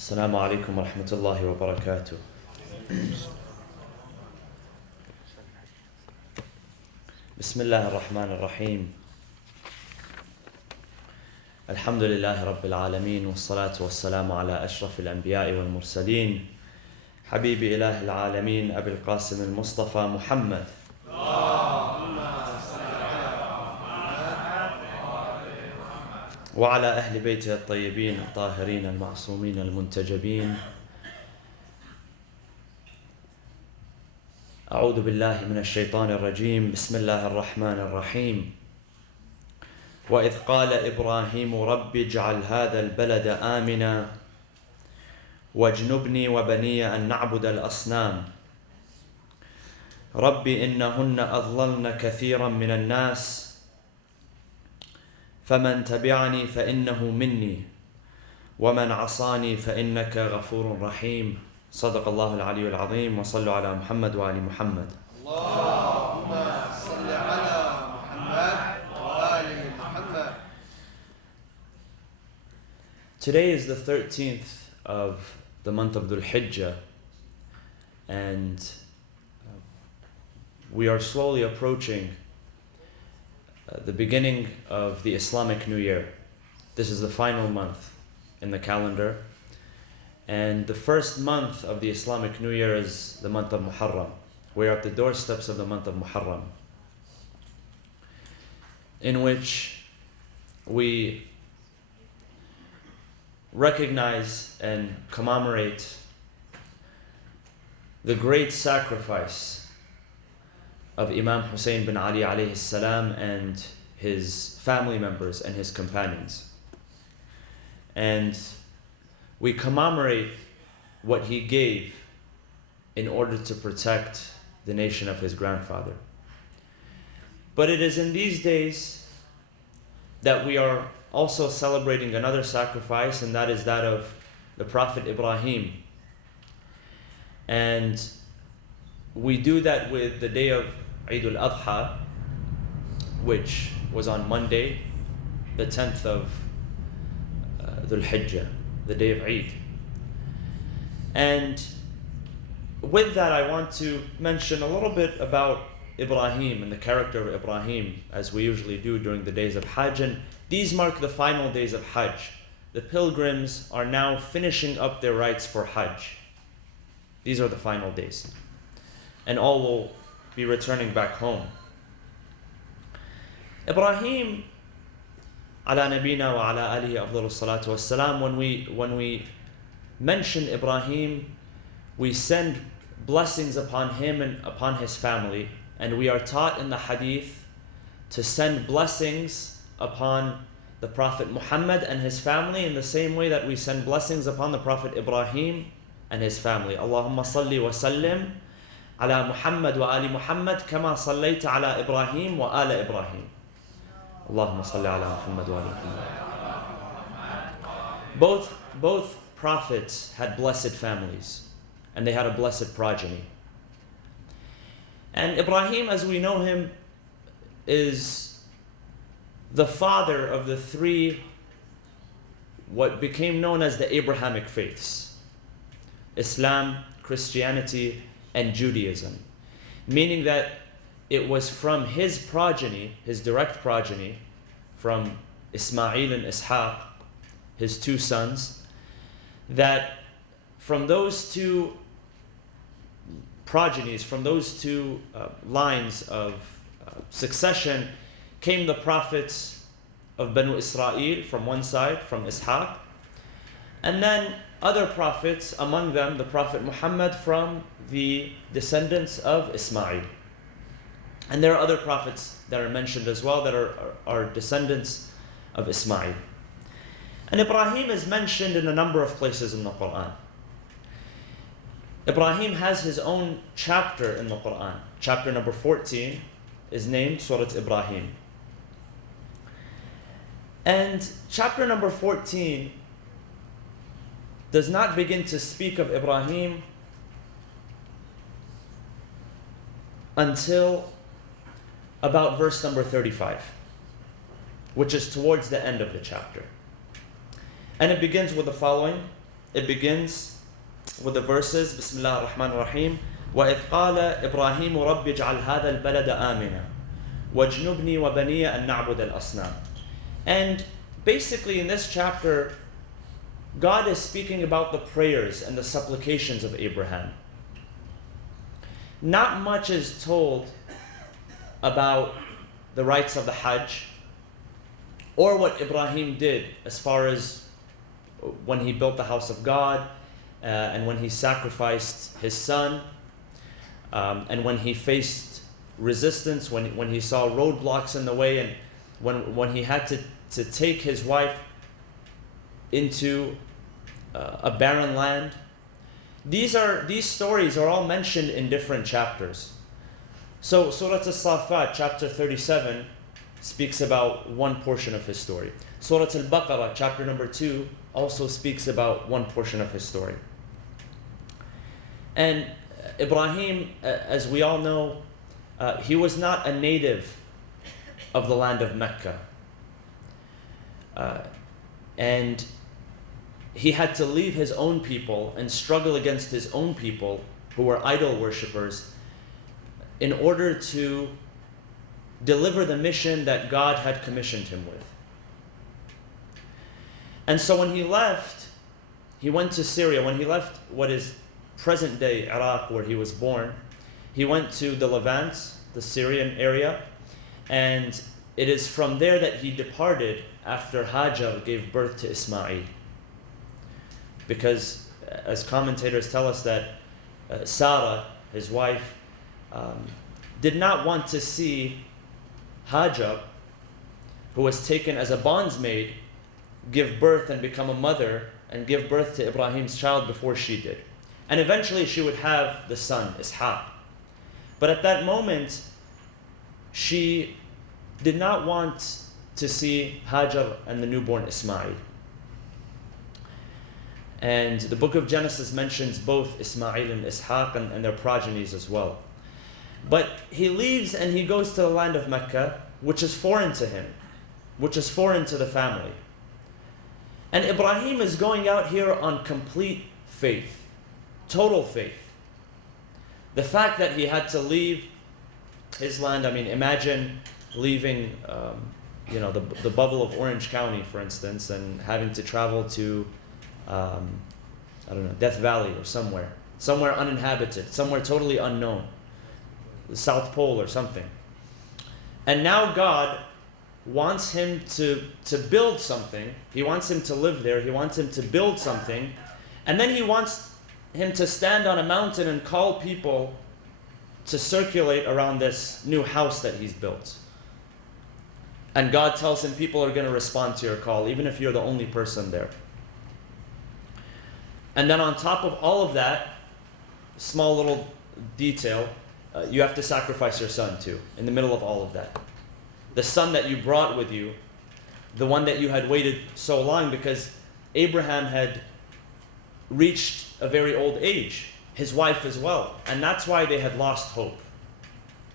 السلام عليكم ورحمة الله وبركاته. بسم الله الرحمن الرحيم. الحمد لله رب العالمين والصلاة والسلام على أشرف الأنبياء والمرسلين حبيب إله العالمين أبي القاسم المصطفى محمد وعلى أهل بيته الطيبين الطاهرين المعصومين المنتجبين. أعوذ بالله من الشيطان الرجيم. بسم الله الرحمن الرحيم. وإذ قال إبراهيم رب اجعل هذا البلد آمنا واجنبني وبني أن نعبد الأصنام رب إنهن أضللن كثيرا من الناس فمن تبعني فإنه مني ومن عصاني فإنك غفور رحيم. صدق الله العلي العظيم. وصلوا على محمد وآل محمد. اللهم صل على محمد وآل محمد. Today is the 13th of the month of Dhul Hijjah, and we are slowly approaching the beginning of the Islamic New Year. This is the final month in the calendar, and the first month of the Islamic New Year is the month of Muharram. We are at the doorsteps of the month of Muharram, in which we recognize and commemorate the great sacrifice of Imam Hussein bin Ali alayhi salam and his family members and his companions. And we commemorate what he gave in order to protect the nation of his grandfather. But it is in these days that we are also celebrating another sacrifice, and that is that of the Prophet Ibrahim. And we do that with the day of Eid al-Adha, which was on Monday, the 10th of Dhul Hijjah, the day of Eid. And with that, I want to mention a little bit about Ibrahim and the character of Ibrahim, as we usually do during the days of Hajj. And these mark the final days of Hajj. The pilgrims are now finishing up their rites for Hajj. These are the final days. And all will be returning back home. Ibrahim, ala nabina wa ala alihi afdalu salatu wassalam, when we mention Ibrahim, we send blessings upon him and upon his family, and we are taught in the hadith to send blessings upon the Prophet Muhammad and his family in the same way that we send blessings upon the Prophet Ibrahim and his family. Allahumma salli wa sallim ala Muhammad wa ali Muhammad kama sallayta ala Ibrahim wa ala Ibrahim. Allahumma salli ala Muhammad wa ali Muhammad. Both prophets had blessed families, and they had a blessed progeny. And Ibrahim, as we know him, is the father of the three, what became known as the Abrahamic faiths: Islam, Christianity, and Judaism. Meaning that it was from his progeny, his direct progeny, from Ismail and Ishaq, his two sons, that from those two progenies, from those two lines of succession, came the prophets of Banu Israel from one side, from Ishaq, and then other prophets, among them the Prophet Muhammad, from the descendants of Ismail. And there are other prophets that are mentioned as well that are descendants of Ismail. And Ibrahim is mentioned in a number of places in the Qur'an. Ibrahim has his own chapter in the Qur'an. Chapter number 14 is named Surah Ibrahim. And chapter number 14 does not begin to speak of Ibrahim until about verse number 35, which is towards the end of the chapter. And it begins with the following: it begins with the verses, Bismillah ar-Rahman ar-Rahim, وَإِذْ قَالَ إِبْرَاهِيمُ رَبِّ اجْعَلْ هَذَا الْبَلَدَ آمِنًا وَاجْنُبْنِي وَبَنِيَ أَن نَعْبُدَ الْأَصْنَامِ. And basically in this chapter, God is speaking about the prayers and the supplications of Abraham. Not much is told about the rites of the Hajj or what Ibrahim did as far as when he built the house of God and when he sacrificed his son and when he faced resistance, when he saw roadblocks in the way, and when he had to take his wife into a barren land. These stories are all mentioned in different chapters. So Surah As-Safat, chapter 37, speaks about one portion of his story. Surah Al-Baqarah, chapter number 2, also speaks about one portion of his story. And Ibrahim, as we all know, he was not a native of the land of Mecca. And he had to leave his own people and struggle against his own people who were idol worshippers in order to deliver the mission that God had commissioned him with. And so when he left, he went to Syria. When he left what is present-day Iraq, where he was born, he went to the Levant, the Syrian area, and it is from there that he departed after Hajar gave birth to Ismail. Because as commentators tell us that Sarah, his wife, did not want to see Hajar, who was taken as a bondsmaid, give birth and become a mother and give birth to Ibrahim's child before she did. And eventually she would have the son, Ishaq. But at that moment, she did not want to see Hajar and the newborn Ismail. And the book of Genesis mentions both Ismail and Ishaq and their progenies as well. But he leaves and he goes to the land of Mecca, which is foreign to him, which is foreign to the family. And Ibrahim is going out here on complete faith, total faith. The fact that he had to leave his land, I mean, imagine leaving the bubble of Orange County, for instance, and having to travel to Death Valley or somewhere uninhabited, somewhere totally unknown, the South Pole or something. And now God wants him to build something. He wants him to live there. He wants him to build something. And then he wants him to stand on a mountain and call people to circulate around this new house that he's built. And God tells him people are going to respond to your call, even if you're the only person there. And then on top of all of that, small little detail, you have to sacrifice your son too, in the middle of all of that. The son that you brought with you, the one that you had waited so long, because Abraham had reached a very old age, his wife as well. And that's why they had lost hope,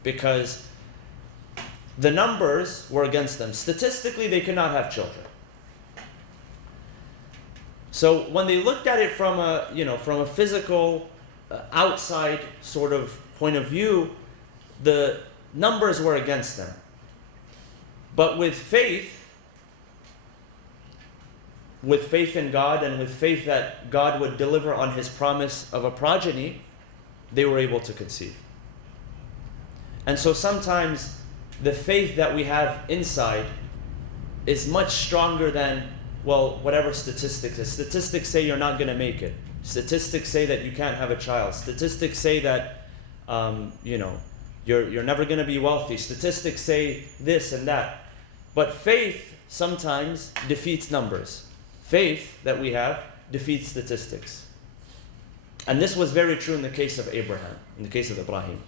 because the numbers were against them. Statistically, they could not have children. So when they looked at it from a physical, outside sort of point of view, the numbers were against them. But with faith in God and with faith that God would deliver on his promise of a progeny, they were able to conceive. And so sometimes the faith that we have inside is much stronger than, well, whatever statistics. Statistics say you're not going to make it. Statistics say that you can't have a child. Statistics say that you're never going to be wealthy. Statistics say this and that. But faith sometimes defeats numbers. Faith that we have defeats statistics. And this was very true in the case of Abraham, in the case of Ibrahim.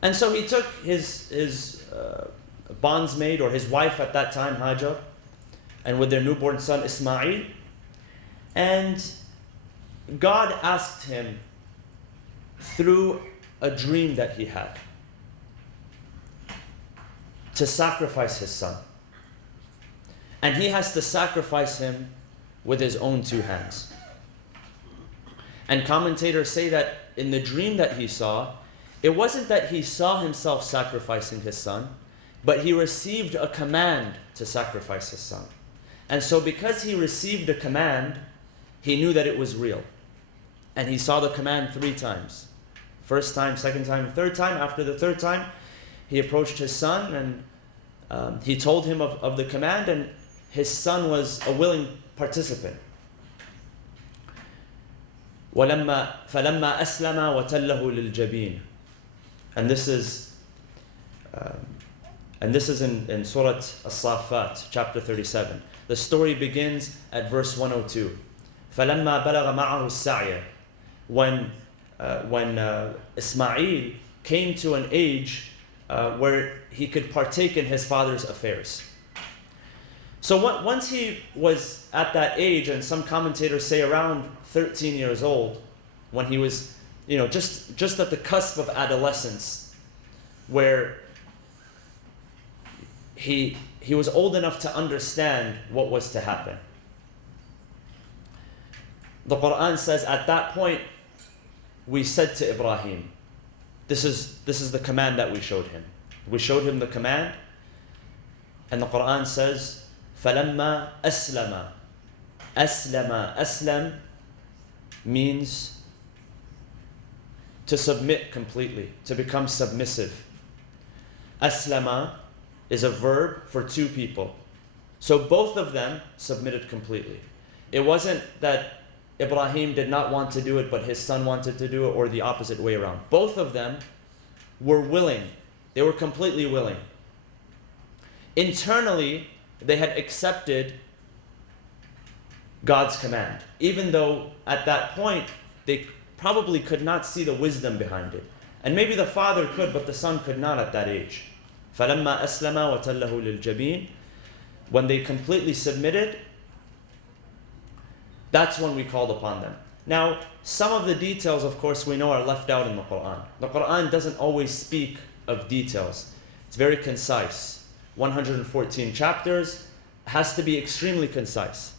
And so he took his bondsmaid, or his wife at that time, Hajar, and with their newborn son Ismail, and God asked him through a dream that he had to sacrifice his son. And he has to sacrifice him with his own two hands. And commentators say that in the dream that he saw, it wasn't that he saw himself sacrificing his son, but he received a command to sacrifice his son. And so because he received a command, he knew that it was real. And he saw the command 3 times. First time, second time, third time. After the third time, he approached his son and he told him of the command, and his son was a willing participant. فَلَمَّا أَسْلَمَ وَتَلَّهُ لِلْجَبِينِ. And this is in Surah As-Saffat, chapter 37. The story begins at verse 102. فَلَمَّا بَلَغَ مَعَهُ السَّعْيَ. When Ismail came to an age where he could partake in his father's affairs. So once he was at that age, and some commentators say around 13 years old, when he was, just at the cusp of adolescence, where he was old enough to understand what was to happen. The Qur'an says at that point, we said to Ibrahim, this is the command that we showed him. We showed him the command, and the Qur'an says, فَلَمَّا أَسْلَمَ. Aslam means to submit completely, to become submissive. Aslama is a verb for 2 people. So both of them submitted completely. It wasn't that Ibrahim did not want to do it, but his son wanted to do it, or the opposite way around. Both of them were willing. They were completely willing. Internally, they had accepted God's command, even though at that point they probably could not see the wisdom behind it. And maybe the father could, but the son could not at that age. فَلَمَّا أَسْلَمَ وَتَلَّهُ لِلْجَبِينِ. When they completely submitted, that's when we called upon them. Now, some of the details, of course, we know are left out in the Qur'an. The Qur'an doesn't always speak of details. It's very concise. 114 chapters, has to be extremely concise.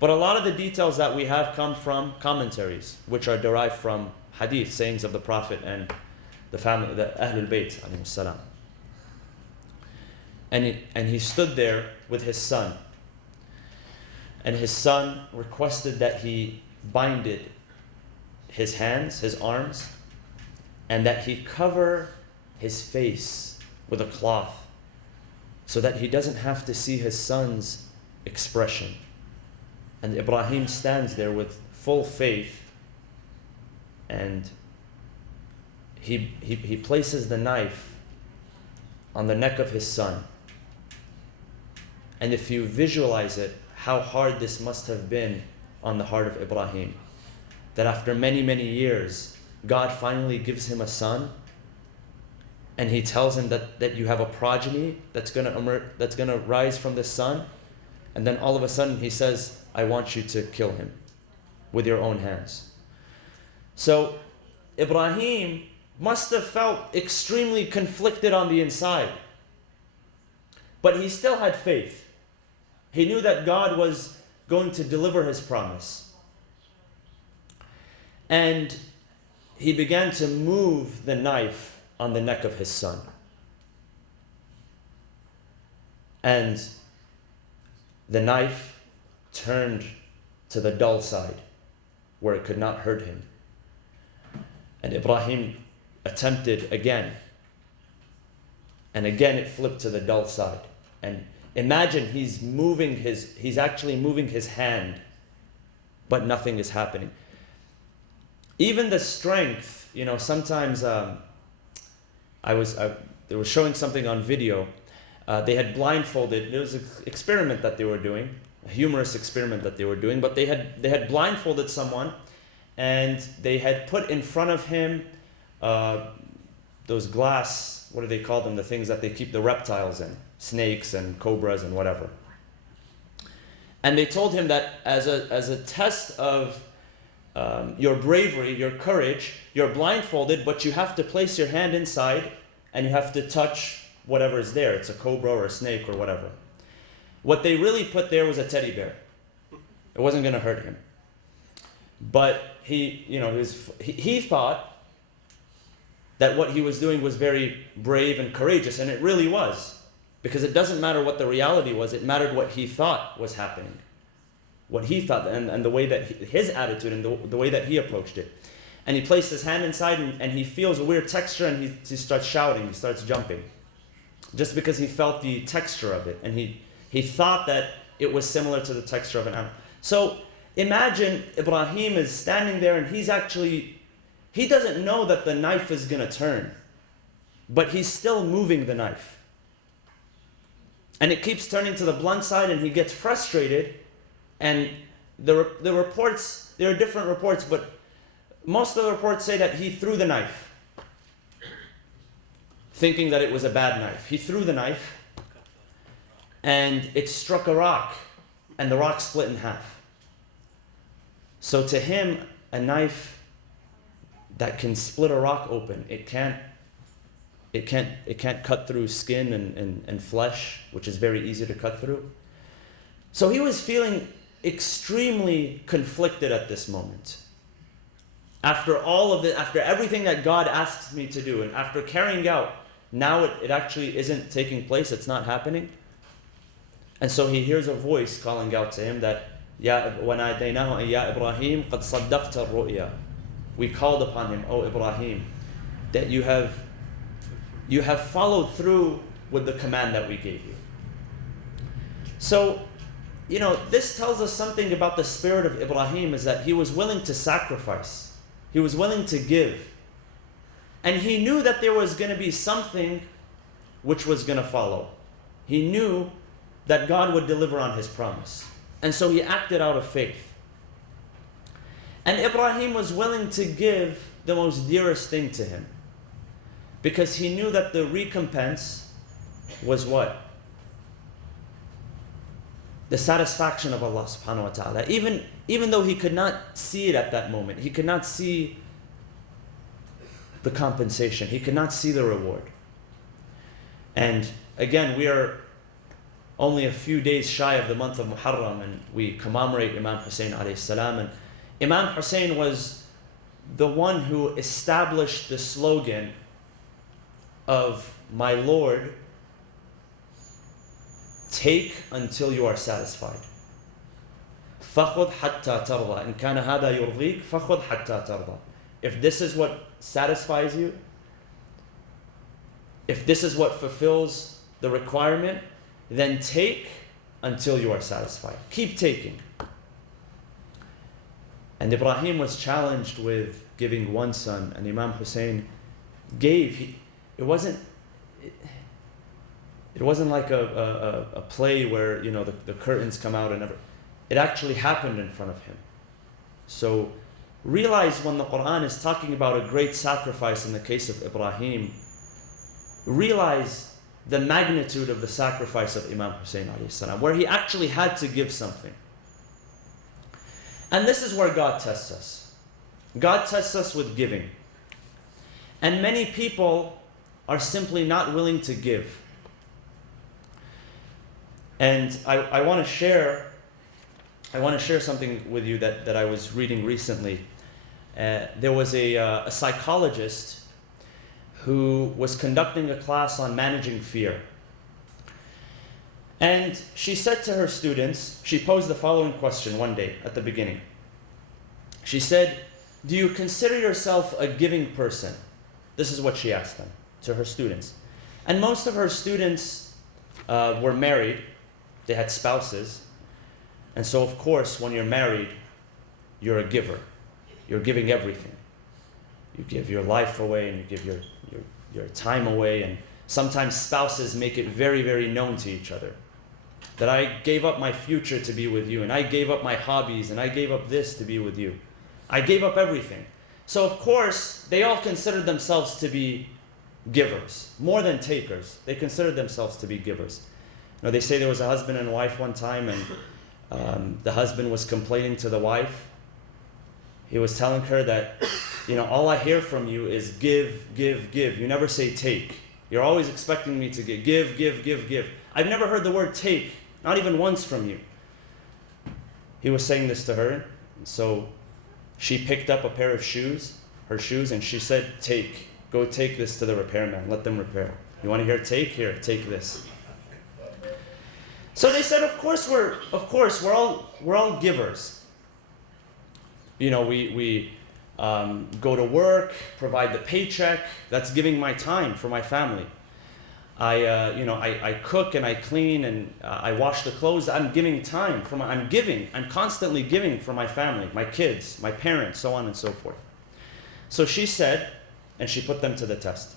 But a lot of the details that we have come from commentaries, which are derived from hadith, sayings of the Prophet and the family, the Ahlul Bayt, alayhi salam. And he stood there with his son. And his son requested that he binded his hands, his arms, and that he cover his face with a cloth, so that he doesn't have to see his son's expression. And Ibrahim stands there with full faith, and he places the knife on the neck of his son. And if you visualize it, how hard this must have been on the heart of Ibrahim, that after many, many years, God finally gives him a son, and he tells him that you have a progeny that's gonna rise from this son, and then all of a sudden he says, I want you to kill him with your own hands. So Ibrahim must have felt extremely conflicted on the inside, but he still had faith. He knew that God was going to deliver his promise. And he began to move the knife on the neck of his son. And the knife turned to the dull side, where it could not hurt him. And Ibrahim attempted again. And again it flipped to the dull side. And imagine he's actually moving his hand, but nothing is happening. Even the strength, sometimes they were showing something on video. They had blindfolded. It was an experiment that they were doing, a humorous experiment that they were doing. But they had blindfolded someone, and they had put in front of him those glass. What do they call them? The things that they keep the reptiles in, snakes and cobras and whatever. And they told him that as a test of your bravery, your courage, you're blindfolded, but you have to place your hand inside and you have to touch whatever is there. It's a cobra or a snake or whatever. What they really put there was a teddy bear. It wasn't going to hurt him. But he thought that what he was doing was very brave and courageous, and it really was. Because it doesn't matter what the reality was, it mattered what he thought was happening. What he thought, and the way that his attitude and the way that he approached it. And he placed his hand inside and he feels a weird texture and he starts shouting, he starts jumping. Just because he felt the texture of it. And he thought that it was similar to the texture of an animal. So imagine Ibrahim is standing there and he doesn't know that the knife is going to turn. But he's still moving the knife. And it keeps turning to the blunt side and he gets frustrated. And the reports, there are different reports, but most of the reports say that he threw the knife, thinking that it was a bad knife. He threw the knife, and it struck a rock, and the rock split in half. So to him, a knife that can split a rock open, it can't cut through skin and flesh, which is very easy to cut through. So he was feeling extremely conflicted at this moment. After all of it, after everything that God asks me to do, and after carrying out, now it actually isn't taking place, it's not happening. And so he hears a voice calling out to him that, وَنَادَيْنَاهُ يَا إِبْرَاهِيمُ قَدْ صَدَّقْتَ الرُّؤْيَا. We called upon him, O Ibrahim, that you have followed through with the command that we gave you. So, this tells us something about the spirit of Ibrahim, is that he was willing to sacrifice. He was willing to give. And he knew that there was going to be something which was going to follow. He knew that God would deliver on his promise. And so he acted out of faith. And Ibrahim was willing to give the most dearest thing to him. Because he knew that the recompense was what? The satisfaction of Allah subhanahu wa ta'ala. Even though he could not see it at that moment, he could not see the compensation, he could not see the reward. And again, we are only a few days shy of the month of Muharram, and we commemorate Imam Hussein alayhi salam. And Imam Hussein was the one who established the slogan of, "My Lord, take until you are satisfied. فَخُذْ حَتَّى تَرْضَى إِنْ كَانَ هَذَا يُرْضِيكَ فَخُذْ حَتَّى تَرْضَى." If this is what satisfies you, if this is what fulfills the requirement, then take until you are satisfied. Keep taking. And Ibrahim was challenged with giving one son, and Imam Hussein gave. It wasn't like a play where the curtains come out and it actually happened in front of him. So realize when the Qur'an is talking about a great sacrifice in the case of Ibrahim, realize the magnitude of the sacrifice of Imam Hussein alayhi salam, where he actually had to give something. And this is where God tests us. God tests us with giving. And many people are simply not willing to give. And I want to share something with you that I was reading recently. There was a psychologist who was conducting a class on managing fear. And she said to her students, she posed the following question one day at the beginning. She said, "Do you consider yourself a giving person?" This is what she asked them, to her students. And most of her students were married. They had spouses. And so, of course, when you're married, you're a giver. You're giving everything. You give your life away and you give your time away. And sometimes spouses make it very, very known to each other that I gave up my future to be with you, and I gave up my hobbies, and I gave up this to be with you. I gave up everything. So, of course, they all considered themselves to be givers, more than takers. They considered themselves to be givers. They say there was a husband and wife one time, and the husband was complaining to the wife. He was telling her that, all I hear from you is give, give, give. You never say take. You're always expecting me to give, give, give, give. I've never heard the word take, not even once from you. He was saying this to her, so she picked up a pair of shoes, her shoes, and she said, go take this to the repairman, let them repair. You want to hear take? Here, take this. So they said, of course we're all givers. You know, we go to work, provide the paycheck. That's giving my time for my family. I cook and I clean and I wash the clothes. I'm giving time for I'm constantly giving for my family, my kids, my parents, so on and so forth. So she said, and she put them to the test.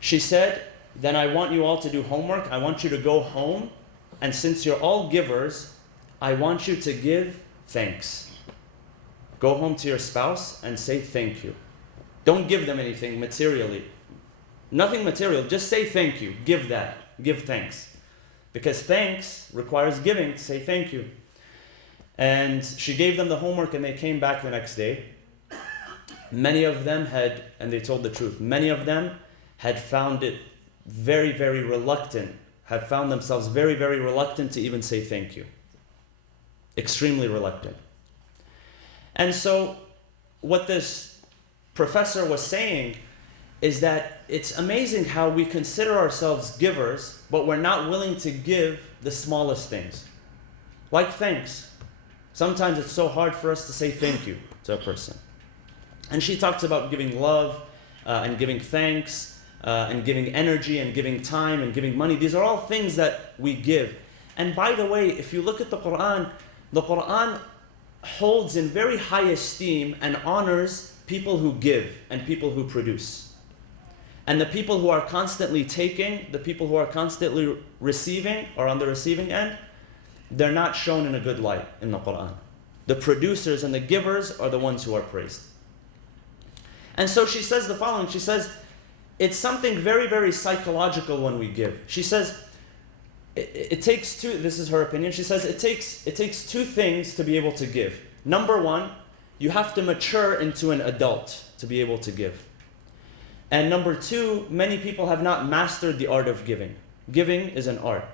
She said, then I want you all to do homework. I want you to go home, and since you're all givers, I want you to give thanks. Go home to your spouse and say thank you. Don't give them anything materially. Nothing material, just say thank you. Give that. Give thanks. Because thanks requires giving to say thank you. And she gave them the homework and they came back the next day. Many of them had, and they told the truth, many of them had found it very, very reluctant, had found themselves very, very reluctant to even say thank you. Extremely reluctant. And so what this professor was saying is that it's amazing how we consider ourselves givers, but we're not willing to give the smallest things. Like thanks. Sometimes it's so hard for us to say thank you to a person. And she talks about giving love and giving thanks and giving energy and giving time and giving money. These are all things that we give. And by the way, if you look at the Qur'an holds in very high esteem and honors people who give and people who produce. And the people who are constantly taking, the people who are constantly receiving or on the receiving end, they're not shown in a good light in the Qur'an. The producers and the givers are the ones who are praised. And so she says the following, she says, it's something very, very psychological when we give. She says, it takes two, this is her opinion, she says it takes two things to be able to give. Number one, you have to mature into an adult to be able to give. And number two, many people have not mastered the art of giving. Giving is an art.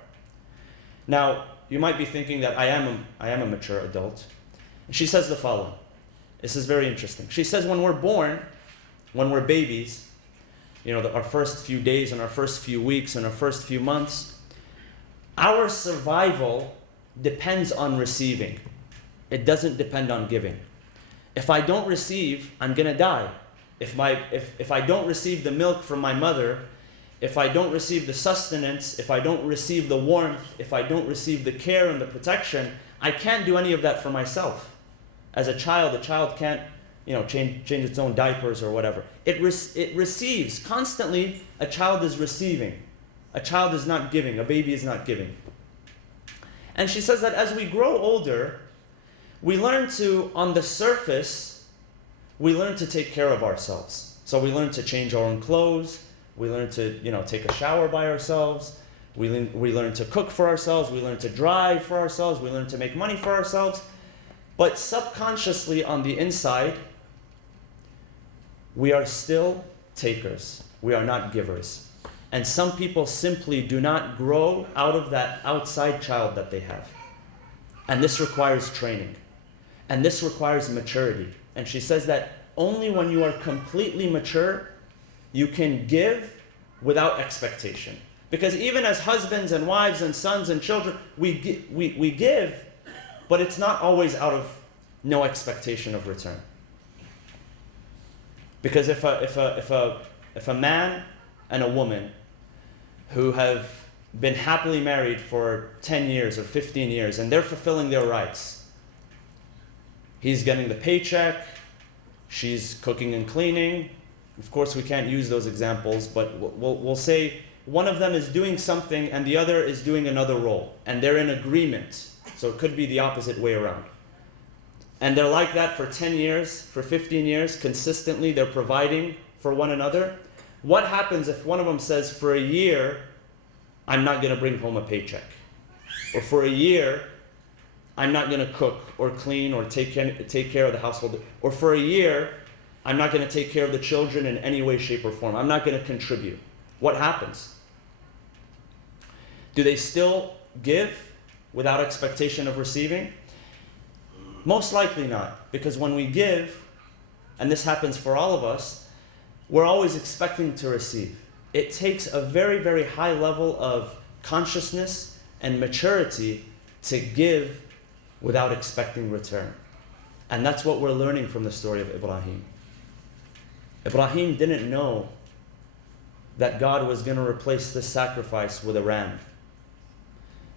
Now, you might be thinking that I am a mature adult. She says the following. This is very interesting. She says when we're born, when we're babies, our first few days and our first few weeks and our first few months, our survival depends on receiving. It doesn't depend on giving. If I don't receive, I'm going to die. If I don't receive the milk from my mother, if I don't receive the sustenance, if I don't receive the warmth, if I don't receive the care and the protection, I can't do any of that for myself. As a child can't, change its own diapers or whatever. It receives constantly. A child is receiving. A child is not giving. A baby is not giving. And she says that as we grow older, we learn to, on the surface, we learn to take care of ourselves. So we learn to change our own clothes. We learn to, take a shower by ourselves. We learn to cook for ourselves. We learn to drive for ourselves. We learn to make money for ourselves. But subconsciously on the inside, we are still takers. We are not givers. And some people simply do not grow out of that outside child that they have. And this requires training. And this requires maturity. And she says that only when you are completely mature, you can give without expectation. Because even as husbands and wives and sons and children, we give, but it's not always out of no expectation of return. Because if a man and a woman who have been happily married for 10 years or 15 years and they're fulfilling their rights, he's getting the paycheck, she's cooking and cleaning. Of course, we can't use those examples, but we'll say one of them is doing something and the other is doing another role, and they're in agreement. So it could be the opposite way around. And they're like that for 10 years, for 15 years, consistently, they're providing for one another. What happens if one of them says, for a year, I'm not going to bring home a paycheck? Or for a year, I'm not going to cook or clean or take care of the household. Or for a year, I'm not going to take care of the children in any way, shape, or form. I'm not going to contribute. What happens? Do they still give without expectation of receiving? Most likely not, because when we give, and this happens for all of us, we're always expecting to receive. It takes a very, very high level of consciousness and maturity to give without expecting return. And that's what we're learning from the story of Ibrahim. Ibrahim didn't know that God was going to replace this sacrifice with a ram.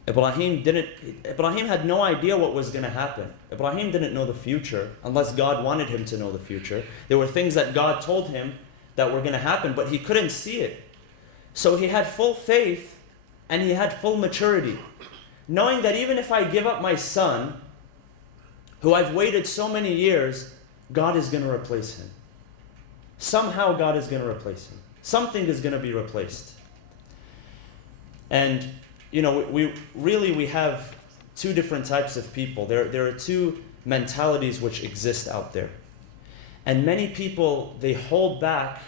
Ibrahim had no idea what was going to happen. Ibrahim didn't know the future unless God wanted him to know the future. There were things that God told him that were going to happen, but he couldn't see it. So he had full faith and he had full maturity, knowing that even if I give up my son, who I've waited so many years, God is going to replace him. Somehow God is going to replace him. Something is going to be replaced. And you know, we have two different types of people. There are two mentalities which exist out there. And many people, they hold back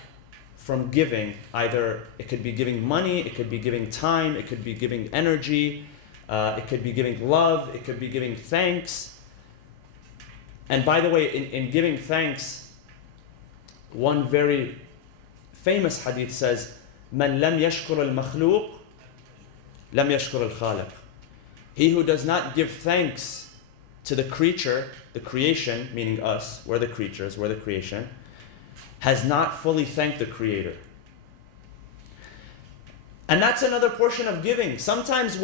from giving. Either it could be giving money, it could be giving time, it could be giving energy, it could be giving love, it could be giving thanks. And by the way, in giving thanks, one very famous hadith says, "Man lam yashkur al-makhluq, lam yashkur al-khaliq." He who does not give thanks to the creature, the creation, meaning us, we're the creatures, we're the creation, has not fully thanked the Creator. And that's another portion of giving. Sometimes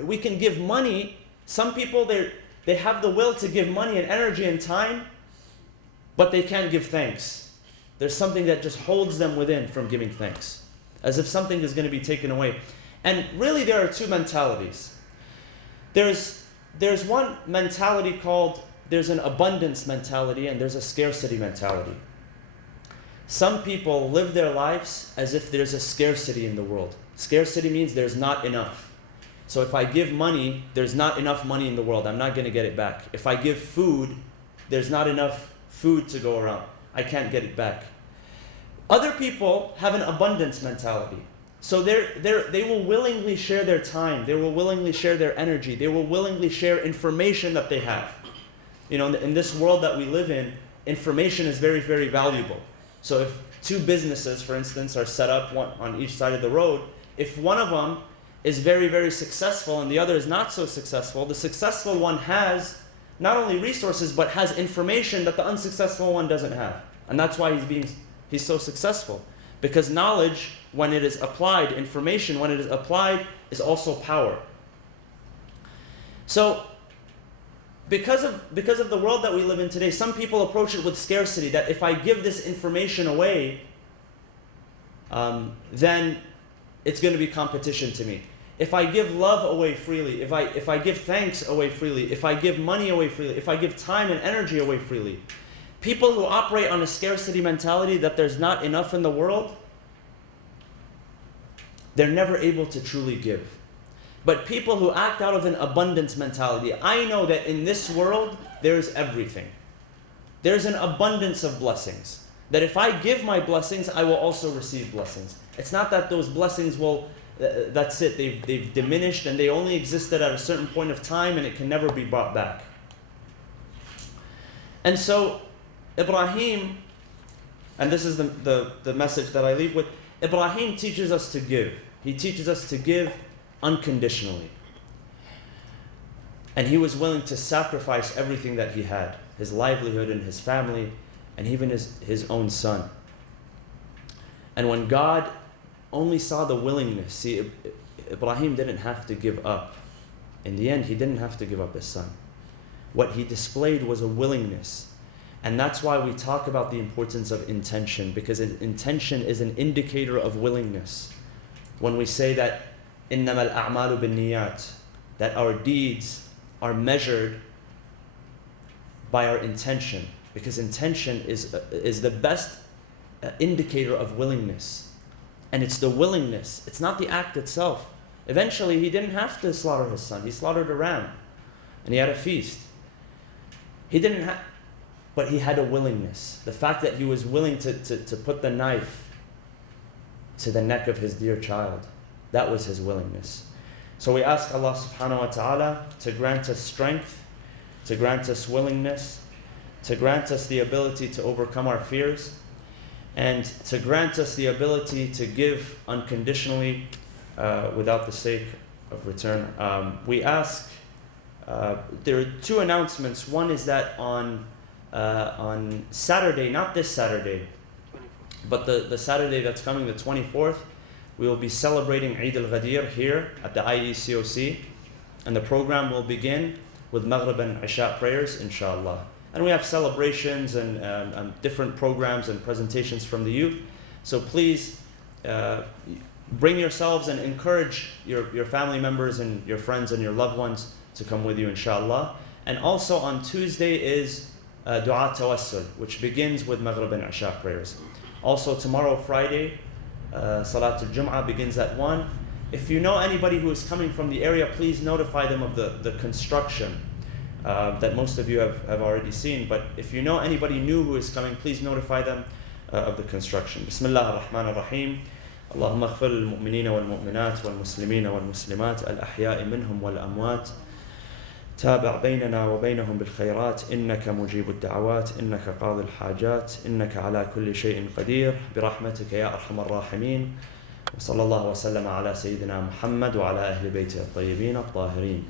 we can give money. Some people, they have the will to give money and energy and time, but they can't give thanks. There's something that just holds them within from giving thanks, as if something is going to be taken away. And really there are two mentalities. There's one mentality called, there's an abundance mentality and there's a scarcity mentality. Some people live their lives as if there's a scarcity in the world. Scarcity means there's not enough. So if I give money, there's not enough money in the world. I'm not going to get it back. If I give food, there's not enough food to go around. I can't get it back. Other people have an abundance mentality. So they will willingly share their time. They will willingly share their energy. They will willingly share information that they have. You know, in this world that we live in, information is very, very valuable. So if two businesses, for instance, are set up one on each side of the road, if one of them is very, very successful and the other is not so successful, the successful one has not only resources, but has information that the unsuccessful one doesn't have. And that's why he's so successful. Because knowledge, when it is applied, information, when it is applied, is also power. So, because of the world that we live in today, some people approach it with scarcity, that if I give this information away, then it's going to be competition to me. If I give love away freely, if I give thanks away freely, if I give money away freely, if I give time and energy away freely, people who operate on a scarcity mentality, that there's not enough in the world, they're never able to truly give. But people who act out of an abundance mentality, I know that in this world, there's everything. There's an abundance of blessings. That if I give my blessings, I will also receive blessings. It's not that those blessings will, that's it, they've diminished and they only existed at a certain point of time and it can never be brought back. And so, Ibrahim, and this is the message that I leave with, Ibrahim teaches us to give. He teaches us to give unconditionally. And he was willing to sacrifice everything that he had, his livelihood and his family, and even his own son. And when God only saw the willingness, see, Ibrahim didn't have to give up. In the end, he didn't have to give up his son. What he displayed was a willingness. And that's why we talk about the importance of intention, because intention is an indicator of willingness. When we say that إِنَّمَا الْأَعْمَالُ بِالنِّيَّاتِ, that our deeds are measured by our intention, because intention is the best indicator of willingness. And it's the willingness, it's not the act itself. Eventually, he didn't have to slaughter his son. He slaughtered a ram, and he had a feast. He didn't have, but he had a willingness. The fact that he was willing to put the knife to the neck of his dear child, that was his willingness. So we ask Allah subhanahu wa ta'ala to grant us strength to grant us willingness, to grant us the ability to overcome our fears, and to grant us the ability to give unconditionally without the sake of return. We ask, there are two announcements. One is that on Saturday, not this Saturday, but the Saturday that's coming, the 24th, we will be celebrating Eid al-Ghadir here at the IECOC, and the program will begin with Maghrib and Isha prayers, inshallah. And we have celebrations and different programs and presentations from the youth. So please bring yourselves and encourage your family members and your friends and your loved ones to come with you, inshallah. And also on Tuesday is Dua Tawassul, which begins with Maghrib and Isha prayers. Also tomorrow, Friday, Salat al-Jum'ah begins at 1. If you know anybody who is coming from the area, please notify them of the construction that most of you have already seen. But if you know anybody new who is coming, please notify them of the construction. Bismillah ar-Rahman ar-Rahim. اللهم اغفر للمؤمنين والمؤمنات والمسلمين والمسلمات الأحياء منهم والأموات تابع بيننا وبينهم بالخيرات إنك مجيب الدعوات إنك قاضي الحاجات إنك على كل شيء قدير برحمتك يا أرحم الراحمين وصلى الله وسلم على سيدنا محمد وعلى أهل بيته الطيبين الطاهرين.